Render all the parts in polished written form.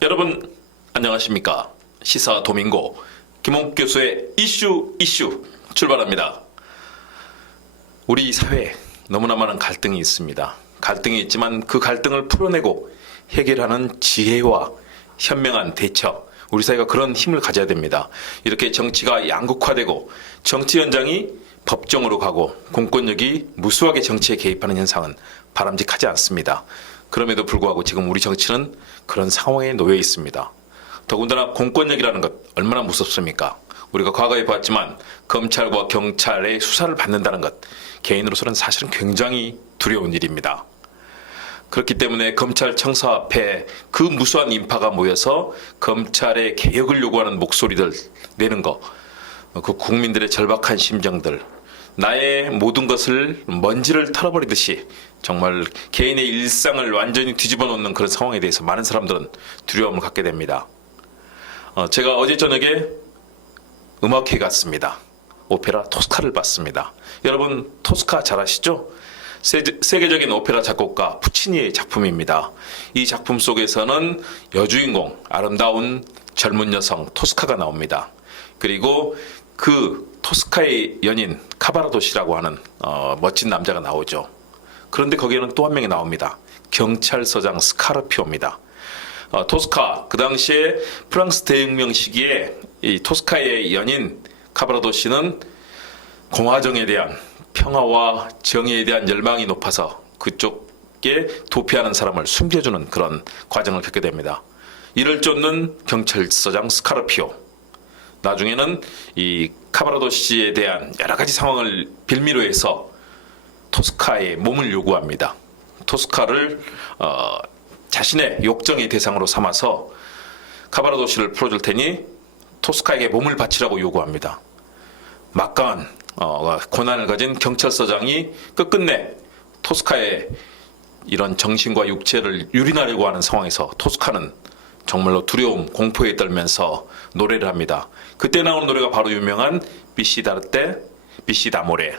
여러분 안녕하십니까? 시사 도민고 김홍 교수의 이슈 출발합니다. 우리 사회에 너무나 많은 갈등이 있습니다. 갈등이 있지만 그 갈등을 풀어내고 해결하는 지혜와 현명한 대처, 우리 사회가 그런 힘을 가져야 됩니다. 이렇게 정치가 양극화되고 정치 현장이 법정으로 가고 공권력이 무수하게 정치에 개입하는 현상은 바람직하지 않습니다. 그럼에도 불구하고 지금 우리 정치는 그런 상황에 놓여 있습니다. 더군다나 공권력이라는 것 얼마나 무섭습니까? 우리가 과거에 봤지만 검찰과 경찰의 수사를 받는다는 것, 개인으로서는 사실은 굉장히 두려운 일입니다. 그렇기 때문에 검찰청사 앞에 그 무수한 인파가 모여서 검찰의 개혁을 요구하는 목소리들 내는 거, 그 국민들의 절박한 심정들, 나의 모든 것을 먼지를 털어버리듯이 정말 개인의 일상을 완전히 뒤집어 놓는 그런 상황에 대해서 많은 사람들은 두려움을 갖게 됩니다. 제가 어제 저녁에 음악회에 갔습니다. 오페라 토스카를 봤습니다. 여러분 토스카 잘 아시죠? 세계적인 오페라 작곡가 푸치니의 작품입니다. 이 작품 속에서는 여주인공 아름다운 젊은 여성 토스카가 나옵니다. 그리고 그 토스카의 연인 카바라도시라고 하는 멋진 남자가 나오죠. 그런데 거기에는 또 한 명이 나옵니다. 경찰서장 스카르피오입니다. 토스카, 그 당시에 프랑스 대혁명 시기에 이 토스카의 연인 카바라도시는 공화정에 대한 평화와 정의에 대한 열망이 높아서 그쪽에 도피하는 사람을 숨겨주는 그런 과정을 겪게 됩니다. 이를 쫓는 경찰서장 스카르피오, 나중에는 이 카바라도시에 대한 여러 가지 상황을 빌미로 해서 토스카의 몸을 요구합니다. 토스카를 자신의 욕정의 대상으로 삼아서 카바라도시를 풀어줄 테니 토스카에게 몸을 바치라고 요구합니다. 막강한 고난을 가진 경찰서장이 끝끝내 토스카의 이런 정신과 육체를 유린하려고 하는 상황에서 토스카는 정말로 두려움, 공포에 떨면서 노래를 합니다. 그때 나오는 노래가 바로 유명한 비시다르테, 비시다모레,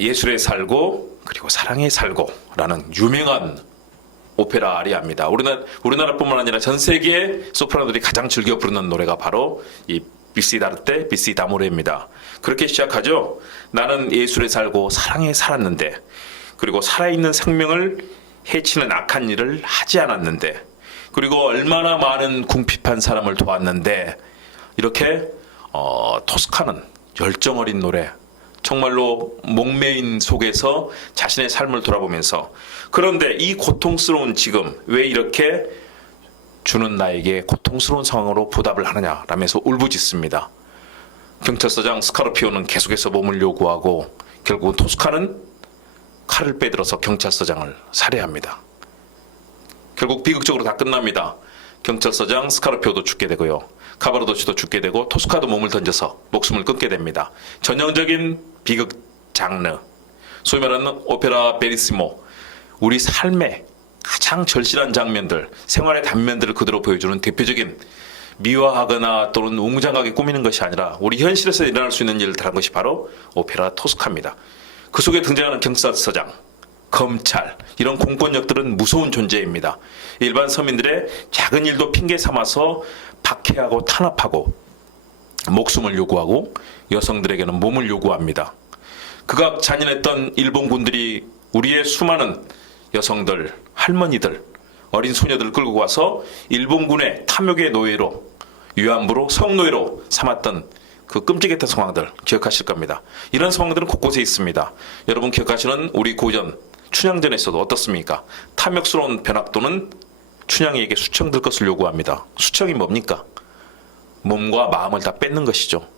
예술에 살고 그리고 사랑에 살고 라는 유명한 오페라 아리아입니다. 우리나라뿐만 아니라 전 세계 소프라노들이 가장 즐겨 부르는 노래가 바로 이 비시다르테, 비시다모레입니다. 그렇게 시작하죠. 나는 예술에 살고 사랑에 살았는데, 그리고 살아있는 생명을 해치는 악한 일을 하지 않았는데, 그리고 얼마나 많은 궁핍한 사람을 도왔는데, 이렇게 토스카는 열정 어린 노래, 정말로 목매인 속에서 자신의 삶을 돌아보면서, 그런데 이 고통스러운 지금 왜 이렇게 주는 나에게 고통스러운 상황으로 보답을 하느냐 라면서 울부짖습니다. 경찰서장 스카르피오는 계속해서 몸을 요구하고 결국은 토스카는 칼을 빼들어서 경찰서장을 살해합니다. 결국 비극적으로 다 끝납니다. 경찰서장 스카르피오도 죽게 되고요, 카바라도시도 죽게 되고 토스카도 몸을 던져서 목숨을 끊게 됩니다. 전형적인 비극 장르, 소위 말하는 오페라 베리시모, 우리 삶의 가장 절실한 장면들, 생활의 단면들을 그대로 보여주는 대표적인, 미화하거나 또는 웅장하게 꾸미는 것이 아니라 우리 현실에서 일어날 수 있는 일을 다룬 것이 바로 오페라 토스카입니다. 그 속에 등장하는 경찰서장, 검찰, 이런 공권력들은 무서운 존재입니다. 일반 서민들의 작은 일도 핑계 삼아서 박해하고 탄압하고 목숨을 요구하고 여성들에게는 몸을 요구합니다. 극악 잔인했던 일본군들이 우리의 수많은 여성들, 할머니들, 어린 소녀들을 끌고 가서 일본군의 탐욕의 노예로, 위안부로, 성노예로 삼았던 그 끔찍했던 상황들 기억하실 겁니다. 이런 상황들은 곳곳에 있습니다. 여러분 기억하시는 우리 고전 춘향전에서도 어떻습니까? 탐욕스러운 변학도는 춘향에게 수청 들 것을 요구합니다. 수청이 뭡니까? 몸과 마음을 다 뺏는 것이죠.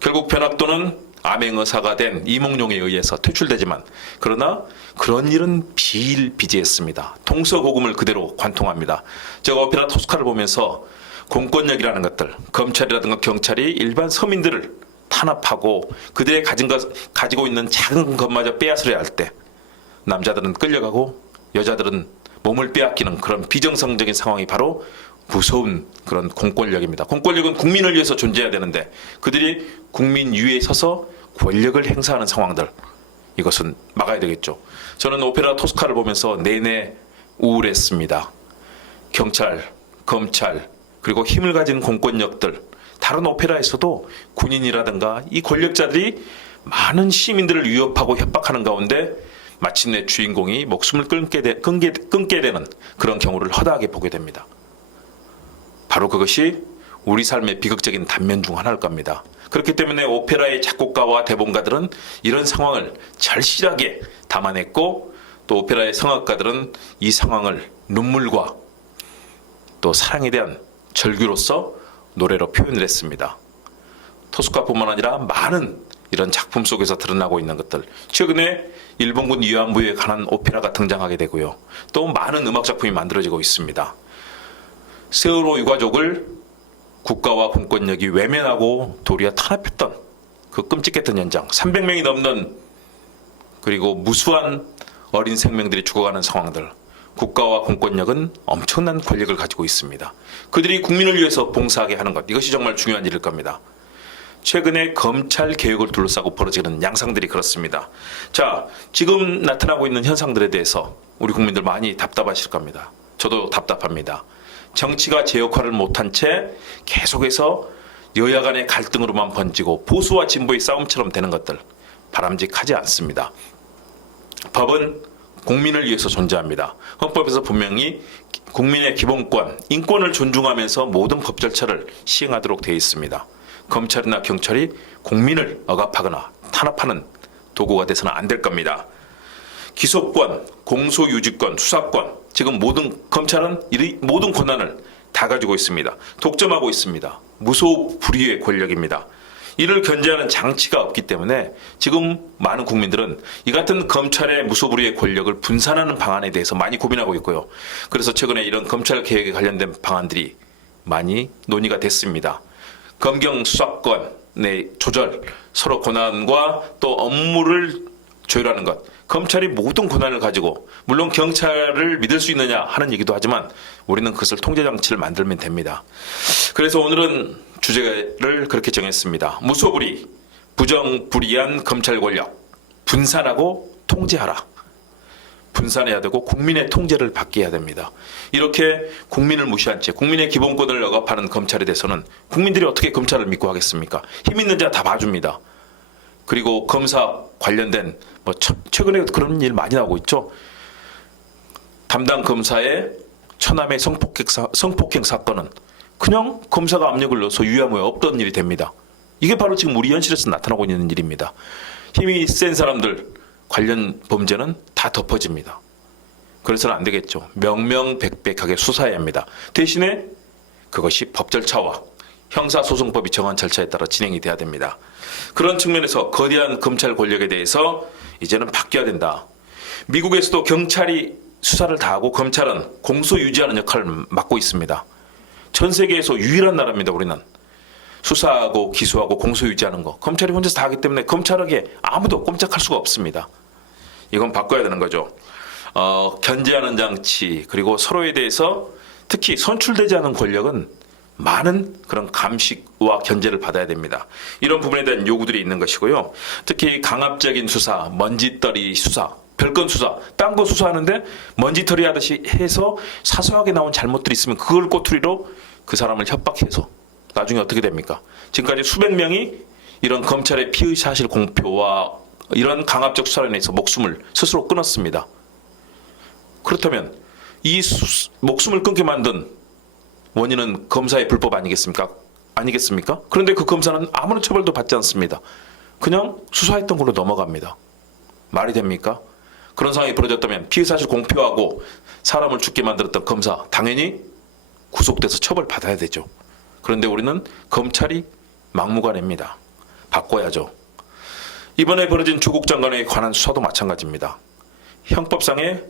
결국 변학도는 암행의사가 된 이몽룡에 의해서 퇴출되지만, 그러나 그런 일은 비일비재했습니다. 동서고금을 그대로 관통합니다. 제가 오페라 토스카를 보면서 공권력이라는 것들, 검찰이라든가 경찰이 일반 서민들을 탄압하고 그들의 가지고 있는 작은 것마저 빼앗으려 할 때 남자들은 끌려가고 여자들은 몸을 빼앗기는 그런 비정상적인 상황이 바로 무서운 그런 공권력입니다. 공권력은 국민을 위해서 존재해야 되는데 그들이 국민 위에 서서 권력을 행사하는 상황들, 이것은 막아야 되겠죠. 저는 오페라 토스카를 보면서 내내 우울했습니다. 경찰, 검찰, 그리고 힘을 가진 공권력들, 다른 오페라에서도 군인이라든가 이 권력자들이 많은 시민들을 위협하고 협박하는 가운데 마침내 주인공이 목숨을 끊게 되는 그런 경우를 허다하게 보게 됩니다. 바로 그것이 우리 삶의 비극적인 단면 중 하나일 겁니다. 그렇기 때문에 오페라의 작곡가와 대본가들은 이런 상황을 절실하게 담아냈고, 또 오페라의 성악가들은 이 상황을 눈물과 또 사랑에 대한 절규로서 노래로 표현을 했습니다. 토스카뿐만 아니라 많은 이런 작품 속에서 드러나고 있는 것들, 최근에 일본군 위안부에 관한 오페라가 등장하게 되고요. 또 많은 음악 작품이 만들어지고 있습니다. 세월호 유가족을 국가와 공권력이 외면하고 도리어 탄압했던 그 끔찍했던 현장, 300명이 넘는 그리고 무수한 어린 생명들이 죽어가는 상황들, 국가와 공권력은 엄청난 권력을 가지고 있습니다. 그들이 국민을 위해서 봉사하게 하는 것, 이것이 정말 중요한 일일 겁니다. 최근에 검찰 개혁을 둘러싸고 벌어지는 양상들이 그렇습니다. 자, 지금 나타나고 있는 현상들에 대해서 우리 국민들 많이 답답하실 겁니다. 저도 답답합니다. 정치가 제 역할을 못한 채 계속해서 여야 간의 갈등으로만 번지고 보수와 진보의 싸움처럼 되는 것들, 바람직하지 않습니다. 법은 국민을 위해서 존재합니다. 헌법에서 분명히 국민의 기본권, 인권을 존중하면서 모든 법 절차를 시행하도록 되어 있습니다. 검찰이나 경찰이 국민을 억압하거나 탄압하는 도구가 돼서는 안 될 겁니다. 기소권, 공소유지권, 수사권, 지금 검찰은 이 모든 권한을 다 가지고 있습니다. 독점하고 있습니다. 무소불위의 권력입니다. 이를 견제하는 장치가 없기 때문에 지금 많은 국민들은 이 같은 검찰의 무소불위의 권력을 분산하는 방안에 대해서 많이 고민하고 있고요. 그래서 최근에 이런 검찰 개혁에 관련된 방안들이 많이 논의가 됐습니다. 검경 수사권의 조절, 서로 권한과 또 업무를 조율하는 것, 검찰이 모든 권한을 가지고, 물론 경찰을 믿을 수 있느냐 하는 얘기도 하지만 우리는 그것을 통제장치를 만들면 됩니다. 그래서 오늘은 주제를 그렇게 정했습니다. 무소불위, 부정불위한 검찰 권력, 분산하고 통제하라. 분산해야 되고 국민의 통제를 받게 해야 됩니다. 이렇게 국민을 무시한 채 국민의 기본권을 억압하는 검찰에 대해서는 국민들이 어떻게 검찰을 믿고 하겠습니까? 힘 있는 자 다 봐줍니다. 그리고 검사 관련된 최근에 그런 일 많이 나오고 있죠. 담당 검사의 처남의 성폭행 사건은 그냥 검사가 압력을 넣어서 유야무에 없던 일이 됩니다. 이게 바로 지금 우리 현실에서 나타나고 있는 일입니다. 힘이 센 사람들 관련 범죄는 다 덮어집니다. 그래서는 안 되겠죠. 명명백백하게 수사해야 합니다. 대신에 그것이 법 절차와 형사소송법이 정한 절차에 따라 진행이 돼야 됩니다. 그런 측면에서 거대한 검찰 권력에 대해서 이제는 바뀌어야 된다. 미국에서도 경찰이 수사를 다 하고 검찰은 공소유지하는 역할을 맡고 있습니다. 전 세계에서 유일한 나라입니다. 우리는 수사하고 기소하고 공소유지하는 거 검찰이 혼자서 다 하기 때문에 검찰에게 아무도 꼼짝할 수가 없습니다. 이건 바꿔야 되는 거죠. 견제하는 장치, 그리고 서로에 대해서 특히 선출되지 않은 권력은 많은 그런 감식과 견제를 받아야 됩니다. 이런 부분에 대한 요구들이 있는 것이고요. 특히 강압적인 수사, 먼지떨이 수사, 별건 수사, 딴 거 수사하는데 먼지털이 하듯이 해서 사소하게 나온 잘못들이 있으면 그걸 꼬투리로 그 사람을 협박해서 나중에 어떻게 됩니까? 지금까지 수백 명이 이런 검찰의 피의 사실 공표와 이런 강압적 수사로 인해서 목숨을 스스로 끊었습니다. 그렇다면 이 목숨을 끊게 만든 원인은 검사의 불법 아니겠습니까? 그런데 그 검사는 아무런 처벌도 받지 않습니다. 그냥 수사했던 걸로 넘어갑니다. 말이 됩니까? 그런 상황이 벌어졌다면 피의사실 공표하고 사람을 죽게 만들었던 검사 당연히 구속돼서 처벌받아야 되죠. 그런데 우리는 검찰이 막무가내입니다. 바꿔야죠. 이번에 벌어진 조국 장관에 관한 수사도 마찬가지입니다. 형법상의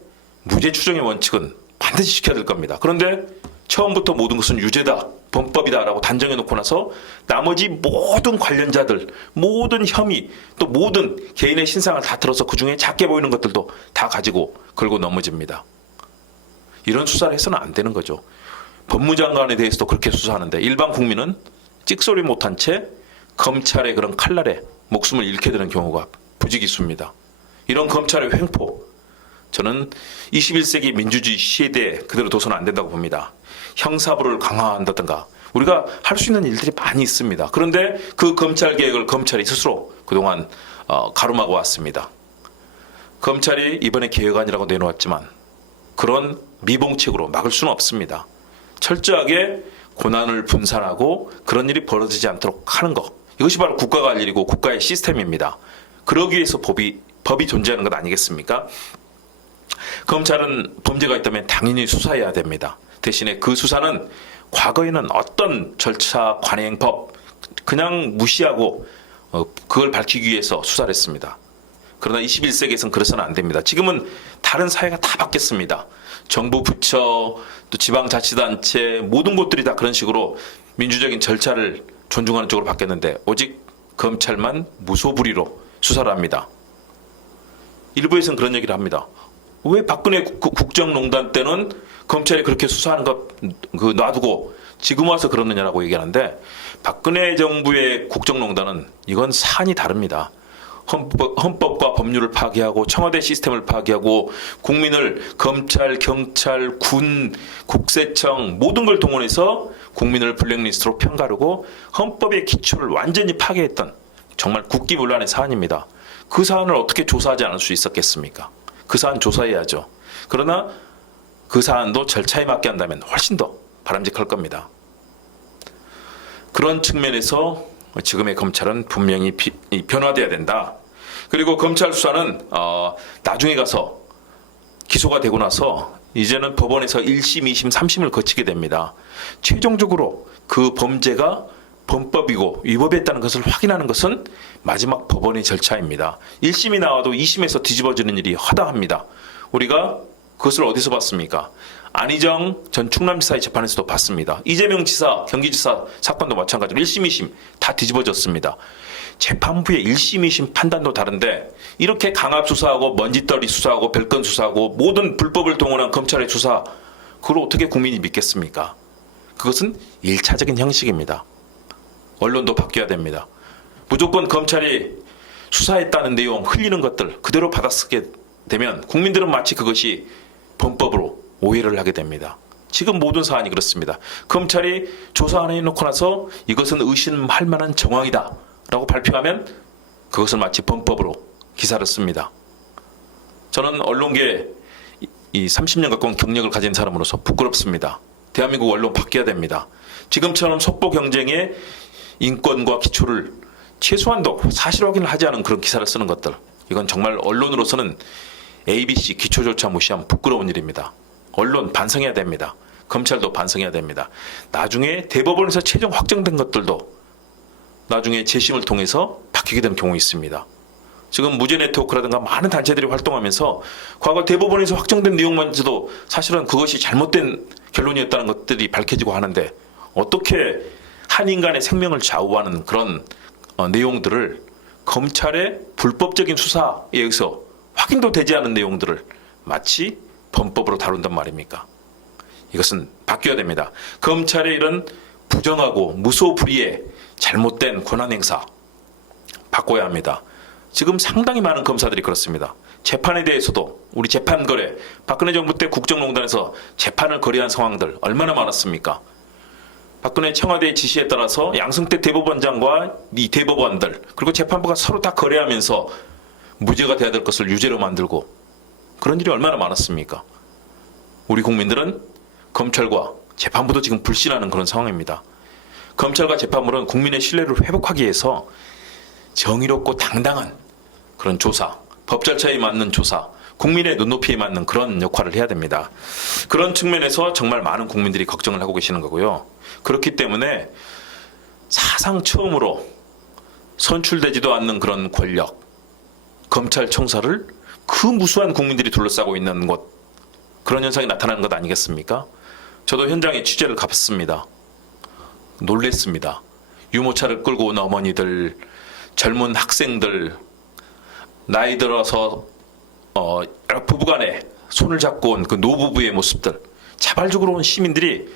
무죄 추정의 원칙은 반드시 지켜야 될 겁니다. 그런데 처음부터 모든 것은 유죄다, 범법이다라고 단정해놓고 나서 나머지 모든 관련자들, 모든 혐의, 또 모든 개인의 신상을 다 들어서 그중에 작게 보이는 것들도 다 가지고 걸고 넘어집니다. 이런 수사를 해서는 안 되는 거죠. 법무장관에 대해서도 그렇게 수사하는데 일반 국민은 찍소리 못한 채 검찰의 그런 칼날에 목숨을 잃게 되는 경우가 부지기수입니다. 이런 검찰의 횡포, 저는 21세기 민주주의 시대에 그대로 둬서는 안 된다고 봅니다. 형사부를 강화한다든가 우리가 할 수 있는 일들이 많이 있습니다. 그런데 그 검찰 개혁을 검찰이 스스로 그동안 가름하고 왔습니다. 검찰이 이번에 개혁안이라고 내놓았지만 그런 미봉책으로 막을 수는 없습니다. 철저하게 고난을 분산하고 그런 일이 벌어지지 않도록 하는 것, 이것이 바로 국가가 할 일이고 국가의 시스템입니다. 그러기 위해서 법이 존재하는 것 아니겠습니까? 검찰은 범죄가 있다면 당연히 수사해야 됩니다. 대신에 그 수사는 과거에는 어떤 절차, 관행법 그냥 무시하고 그걸 밝히기 위해서 수사를 했습니다. 그러나 21세기에서는 그래서는 안 됩니다. 지금은 다른 사회가 다 바뀌었습니다. 정부 부처, 또 지방자치단체 모든 곳들이 다 그런 식으로 민주적인 절차를 존중하는 쪽으로 바뀌었는데 오직 검찰만 무소불위로 수사를 합니다. 일부에서는 그런 얘기를 합니다. 왜 박근혜 국정농단 때는 검찰이 그렇게 수사하는 것 놔두고 지금 와서 그러느냐라고 얘기하는데 박근혜 정부의 국정농단은 이건 사안이 다릅니다. 헌법과 법률을 파괴하고 청와대 시스템을 파괴하고 국민을 검찰, 경찰, 군, 국세청 모든 걸 동원해서 국민을 블랙리스트로 편가르고 헌법의 기초를 완전히 파괴했던 정말 국기문란의 사안입니다. 그 사안을 어떻게 조사하지 않을 수 있었겠습니까? 그 사안 조사해야죠. 그러나 그 사안도 절차에 맞게 한다면 훨씬 더 바람직할 겁니다. 그런 측면에서 지금의 검찰은 분명히 변화돼야 된다. 그리고 검찰 수사는 나중에 가서 기소가 되고 나서 이제는 법원에서 1심, 2심, 3심을 거치게 됩니다. 최종적으로 그 범죄가 범법이고 위법했다는 것을 확인하는 것은 마지막 법원의 절차입니다. 1심이 나와도 2심에서 뒤집어지는 일이 허다합니다. 우리가 그것을 어디서 봤습니까? 안희정 전 충남지사의 재판에서도 봤습니다. 이재명 지사, 경기지사 사건도 마찬가지로 1심, 2심 다 뒤집어졌습니다. 재판부의 1심, 2심 판단도 다른데 이렇게 강압 수사하고 먼지떨이 수사하고 별건 수사하고 모든 불법을 동원한 검찰의 수사, 그걸 어떻게 국민이 믿겠습니까? 그것은 1차적인 형식입니다. 언론도 바뀌어야 됩니다. 무조건 검찰이 수사했다는 내용 흘리는 것들 그대로 받아쓰게 되면 국민들은 마치 그것이 범법으로 오해를 하게 됩니다. 지금 모든 사안이 그렇습니다. 검찰이 조사 안 해놓고 나서 이것은 의심할 만한 정황이다 라고 발표하면 그것을 마치 범법으로 기사를 씁니다. 저는 언론계에 이 30년 가까운 경력을 가진 사람으로서 부끄럽습니다. 대한민국 언론 바뀌어야 됩니다. 지금처럼 속보 경쟁에 인권과 기초를 최소한도 사실 확인을 하지 않은 그런 기사를 쓰는 것들, 이건 정말 언론으로서는 ABC 기초조차 무시하면 부끄러운 일입니다. 언론 반성해야 됩니다. 검찰도 반성해야 됩니다. 나중에 대법원에서 최종 확정된 것들도 나중에 재심을 통해서 바뀌게 되는 경우 있습니다. 지금 무죄 네트워크라든가 많은 단체들이 활동하면서 과거 대법원에서 확정된 내용만서도 사실은 그것이 잘못된 결론이었다는 것들이 밝혀지고 하는데 어떻게 한 인간의 생명을 좌우하는 그런 내용들을 검찰의 불법적인 수사에 의해서 확인도 되지 않은 내용들을 마치 범법으로 다룬단 말입니까? 이것은 바뀌어야 됩니다. 검찰의 이런 부정하고 무소불위의 잘못된 권한행사 바꿔야 합니다. 지금 상당히 많은 검사들이 그렇습니다. 재판에 대해서도 우리 재판거래, 박근혜 정부 때 국정농단에서 재판을 거래한 상황들 얼마나 많았습니까? 박근혜 청와대의 지시에 따라서 양승태 대법원장과 이 대법원들 그리고 재판부가 서로 다 거래하면서 무죄가 돼야 될 것을 유죄로 만들고 그런 일이 얼마나 많았습니까? 우리 국민들은 검찰과 재판부도 지금 불신하는 그런 상황입니다. 검찰과 재판부는 국민의 신뢰를 회복하기 위해서 정의롭고 당당한 그런 조사, 법 절차에 맞는 조사, 국민의 눈높이에 맞는 그런 역할을 해야 됩니다. 그런 측면에서 정말 많은 국민들이 걱정을 하고 계시는 거고요. 그렇기 때문에 사상 처음으로 선출되지도 않는 그런 권력, 검찰청사를 그 무수한 국민들이 둘러싸고 있는 것, 그런 현상이 나타나는 것 아니겠습니까? 저도 현장에 취재를 가봤습니다. 놀랬습니다. 유모차를 끌고 온 어머니들, 젊은 학생들, 나이 들어서 부부간에 손을 잡고 온 그 노부부의 모습들, 자발적으로 온 시민들이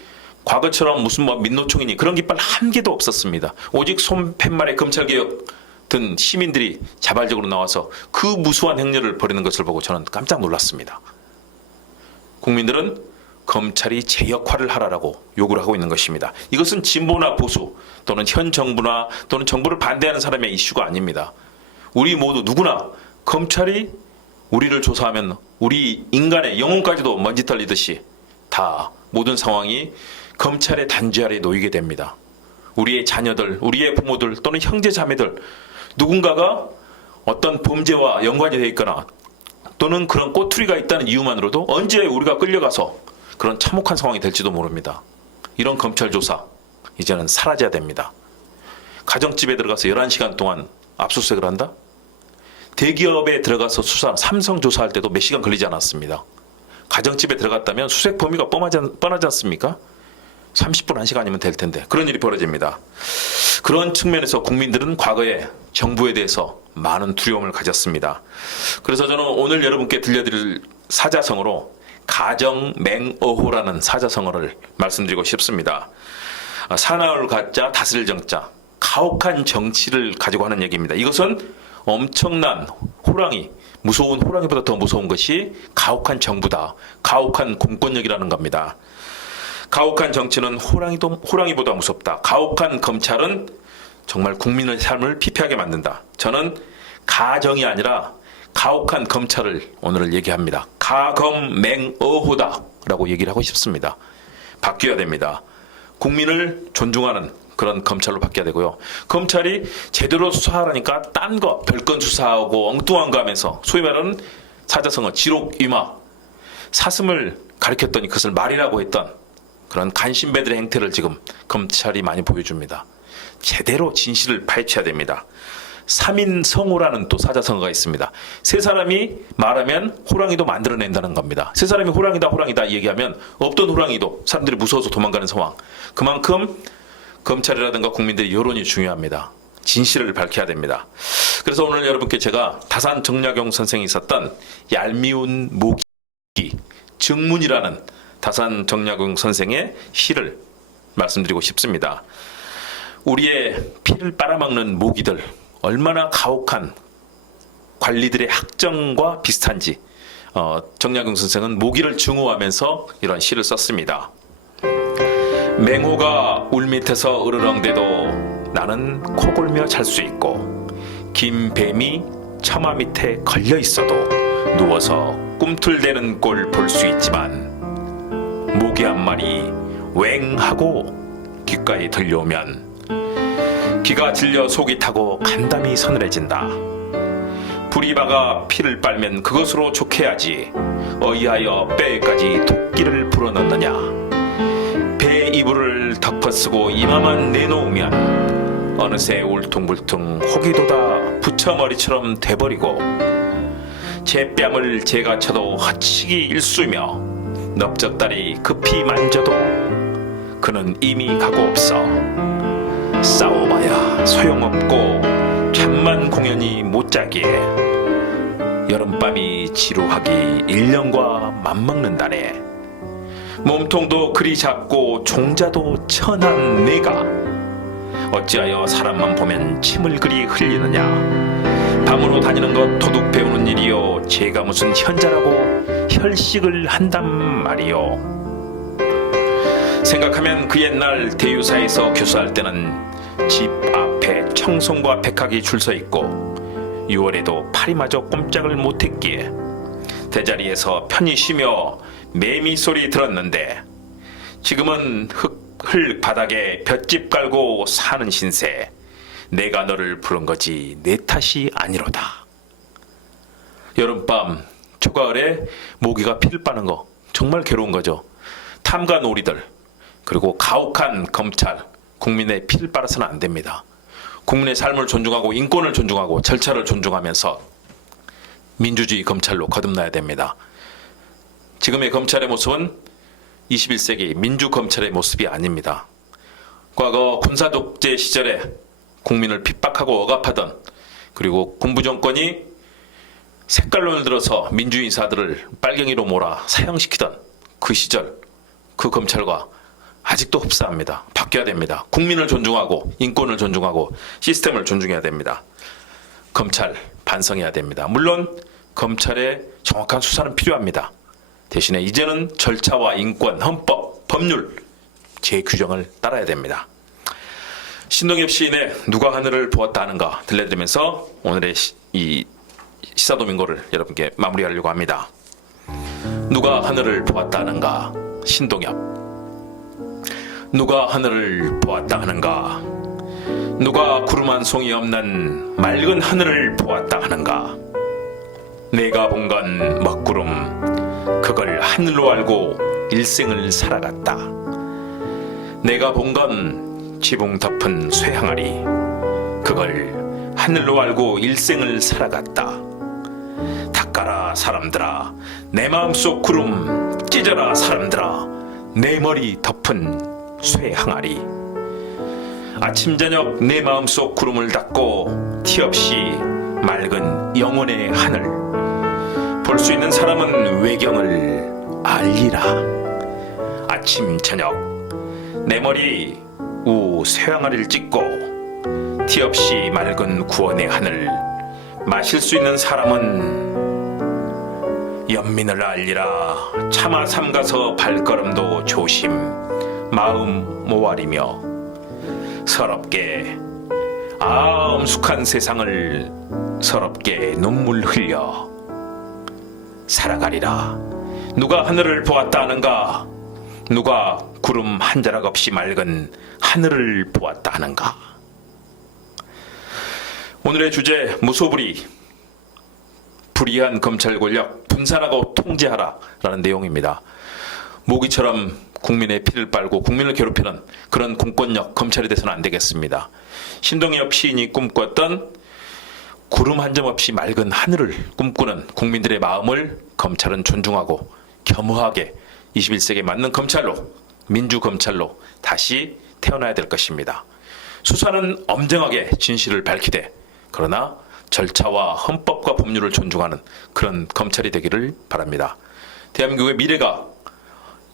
과거처럼 무슨 뭐 민노총이니 그런 깃발 한 개도 없었습니다. 오직 손팻말에 검찰개혁 든 시민들이 자발적으로 나와서 그 무수한 행렬을 벌이는 것을 보고 저는 깜짝 놀랐습니다. 국민들은 검찰이 제 역할을 하라고 요구를 하고 있는 것입니다. 이것은 진보나 보수 또는 현 정부나 또는 정부를 반대하는 사람의 이슈가 아닙니다. 우리 모두 누구나 검찰이 우리를 조사하면 우리 인간의 영혼까지도 먼지 털리듯이 다 모든 상황이 검찰의 단죄 아래 놓이게 됩니다. 우리의 자녀들, 우리의 부모들 또는 형제 자매들 누군가가 어떤 범죄와 연관이 되어 있거나 또는 그런 꼬투리가 있다는 이유만으로도 언제 우리가 끌려가서 그런 참혹한 상황이 될지도 모릅니다. 이런 검찰 조사 이제는 사라져야 됩니다. 가정집에 들어가서 11시간 동안 압수수색을 한다? 대기업에 들어가서 수사, 삼성 조사할 때도 몇 시간 걸리지 않았습니다. 가정집에 들어갔다면 수색 범위가 뻔하지 않습니까? 30분, 1시간이면 될 텐데 그런 일이 벌어집니다. 그런 측면에서 국민들은 과거에 정부에 대해서 많은 두려움을 가졌습니다. 그래서 저는 오늘 여러분께 들려드릴 사자성어로 가정맹어호라는 사자성어를 말씀드리고 싶습니다. 사나울 가짜 다스릴 정자, 가혹한 정치를 가지고 하는 얘기입니다. 이것은 엄청난 호랑이, 무서운 호랑이보다 더 무서운 것이 가혹한 정부다, 가혹한 공권력이라는 겁니다. 가혹한 정치는 호랑이보다 무섭다. 가혹한 검찰은 정말 국민의 삶을 피폐하게 만든다. 저는 가정이 아니라 가혹한 검찰을 오늘 얘기합니다. 가검맹어호다라고 얘기를 하고 싶습니다. 바뀌어야 됩니다. 국민을 존중하는 그런 검찰로 바뀌어야 되고요. 검찰이 제대로 수사하라니까 딴 거 별건 수사하고 엉뚱한 거 하면서 소위 말하는 사자성어 지록위마 사슴을 가리켰더니 그것을 말이라고 했던 그런 간신배들의 행태를 지금 검찰이 많이 보여줍니다. 제대로 진실을 파헤쳐야 됩니다. 3인 성호라는 또 사자성어가 있습니다. 세 사람이 말하면 호랑이도 만들어낸다는 겁니다. 세 사람이 호랑이다 얘기하면 없던 호랑이도 사람들이 무서워서 도망가는 상황. 그만큼 검찰이라든가 국민들의 여론이 중요합니다. 진실을 밝혀야 됩니다. 그래서 오늘 여러분께 제가 다산 정약용 선생이 썼던 얄미운 모기 증문이라는 다산 정약용 선생의 시를 말씀드리고 싶습니다. 우리의 피를 빨아먹는 모기들 얼마나 가혹한 관리들의 학정과 비슷한지 정약용 선생은 모기를 증오하면서 이런 시를 썼습니다. 맹호가 울밑에서 으르렁대도 나는 코골며 잘 수 있고 긴 뱀이 처마 밑에 걸려 있어도 누워서 꿈틀대는 꼴 볼 수 있지만 모기 한 마리 웽 하고 귓가에 들려오면 기가 질려 속이 타고 간담이 서늘해진다. 불이 박아 피를 빨면 그것으로 족해야지 어이하여 뼈에까지 토끼를 불어넣느냐. 배 이불을 덮어쓰고 이마만 내놓으면 어느새 울퉁불퉁 혹이도다 부처머리처럼 돼버리고 제 뺨을 제가 쳐도 허치기 일쑤며 넓적다리 급히 만져도 그는 이미 가고 없어. 싸워봐야 소용없고 잠만 공연히 못자기에 여름밤이 지루하기 1년과 맞먹는다네. 몸통도 그리 작고 종자도 천한 내가 어찌하여 사람만 보면 침을 그리 흘리느냐. 밤으로 다니는 것 도둑 배우는 일이요 제가 무슨 현자라고 혈식을 한단 말이요. 생각하면 그 옛날 대유사에서 교수할 때는 집 앞에 청송과 백학이 줄 서 있고 6월에도 파리마저 꼼짝을 못했기에 대자리에서 편히 쉬며 매미 소리 들었는데 지금은 흙 바닥에 볏짚 깔고 사는 신세. 내가 너를 부른 거지 내 탓이 아니로다. 여름밤 초가을에 모기가 피를 빠는 거 정말 괴로운 거죠. 탐과 놀이들 그리고 가혹한 검찰 국민의 피를 빨아서는 안 됩니다. 국민의 삶을 존중하고 인권을 존중하고 절차를 존중하면서 민주주의 검찰로 거듭나야 됩니다. 지금의 검찰의 모습은 21세기 민주검찰의 모습이 아닙니다. 과거 군사독재 시절에 국민을 핍박하고 억압하던 그리고 군부정권이 색깔론을 들어서 민주인사들을 빨갱이로 몰아 사형시키던 그 시절 그 검찰과 아직도 흡사합니다. 바뀌어야 됩니다. 국민을 존중하고 인권을 존중하고 시스템을 존중해야 됩니다. 검찰 반성해야 됩니다. 물론 검찰의 정확한 수사는 필요합니다. 대신에 이제는 절차와 인권, 헌법, 법률, 제규정을 따라야 됩니다. 신동엽 시인의 누가 하늘을 보았다 하는가 들려드리면서 오늘의 이 시사도민고를 여러분께 마무리하려고 합니다. 누가 하늘을 보았다 하는가? 신동엽. 누가 하늘을 보았다 하는가? 누가 구름 한 송이 없는 맑은 하늘을 보았다 하는가? 내가 본 건 먹구름, 그걸 하늘로 알고 일생을 살아갔다. 내가 본 건 지붕 덮은 쇠항아리, 그걸 하늘로 알고 일생을 살아갔다. 닦아라 사람들아, 내 마음속 구름 찢어라 사람들아, 내 머리 덮은 쇠항아리. 아침 저녁 내 마음속 구름을 닦고 티 없이 맑은 영혼의 하늘. 볼 수 있는 사람은 외경을 알리라. 아침 저녁 내 머리 우 쇠항아리를 찍고 티 없이 맑은 구원의 하늘. 마실 수 있는 사람은 연민을 알리라. 차마 삼가서 발걸음도 조심, 마음 모아리며 서럽게 엄숙한 세상을 서럽게 눈물 흘려 살아가리라. 누가 하늘을 보았다 하는가? 누가 구름 한 자락 없이 맑은 하늘을 보았다 하는가? 오늘의 주제 무소불위, 불의한 검찰 권력 분산하고 통제하라 라는 내용입니다. 모기처럼 국민의 피를 빨고 국민을 괴롭히는 그런 공권력 검찰이 돼서는 안 되겠습니다. 신동엽 시인이 꿈꿨던 구름 한 점 없이 맑은 하늘을 꿈꾸는 국민들의 마음을 검찰은 존중하고 겸허하게 21세기에 맞는 검찰로, 민주검찰로 다시 태어나야 될 것입니다. 수사는 엄정하게 진실을 밝히되 그러나 절차와 헌법과 법률을 존중하는 그런 검찰이 되기를 바랍니다. 대한민국의 미래가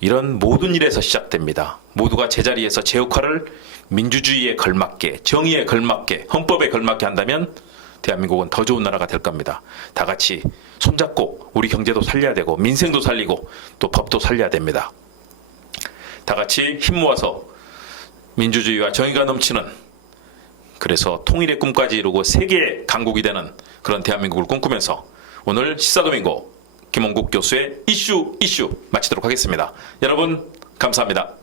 이런 모든 일에서 시작됩니다. 모두가 제자리에서 제 역할을 민주주의에 걸맞게, 정의에 걸맞게, 헌법에 걸맞게 한다면 대한민국은 더 좋은 나라가 될 겁니다. 다 같이 손잡고 우리 경제도 살려야 되고 민생도 살리고 또 법도 살려야 됩니다. 다 같이 힘 모아서 민주주의와 정의가 넘치는, 그래서 통일의 꿈까지 이루고 세계 강국이 되는 그런 대한민국을 꿈꾸면서 오늘 시사도민고 김홍국 교수의 이슈 마치도록 하겠습니다. 여러분 감사합니다.